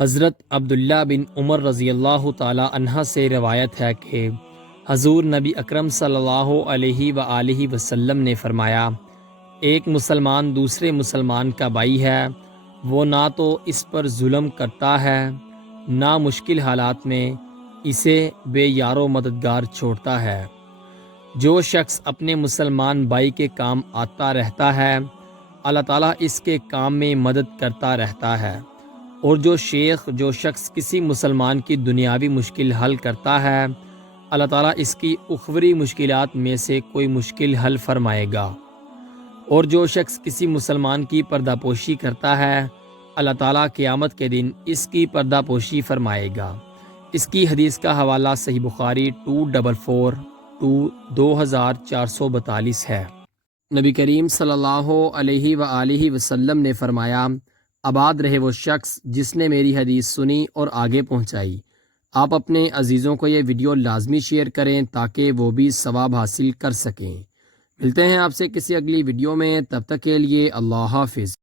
حضرت عبداللہ بن عمر رضی اللہ تعالی عنہ سے روایت ہے کہ حضور نبی اکرم صلی اللہ علیہ وآلہ وسلم نے فرمایا، ایک مسلمان دوسرے مسلمان کا بھائی ہے، وہ نہ تو اس پر ظلم کرتا ہے نہ مشکل حالات میں اسے بے یار و مددگار چھوڑتا ہے۔ جو شخص اپنے مسلمان بھائی کے کام آتا رہتا ہے، اللہ تعالیٰ اس کے کام میں مدد کرتا رہتا ہے، اور جو شخص کسی مسلمان کی دنیاوی مشکل حل کرتا ہے، اللہ تعالیٰ اس کی اخروی مشکلات میں سے کوئی مشکل حل فرمائے گا، اور جو شخص کسی مسلمان کی پردہ پوشی کرتا ہے، اللہ تعالیٰ قیامت کے دن اس کی پردہ پوشی فرمائے گا۔ اس کی حدیث کا حوالہ صحیح بخاری 2442 ہے۔ نبی کریم صلی اللہ علیہ وآلہ وسلم نے فرمایا، آباد رہے وہ شخص جس نے میری حدیث سنی اور آگے پہنچائی۔ آپ اپنے عزیزوں کو یہ ویڈیو لازمی شیئر کریں تاکہ وہ بھی ثواب حاصل کر سکیں۔ ملتے ہیں آپ سے کسی اگلی ویڈیو میں، تب تک کے لیے اللہ حافظ۔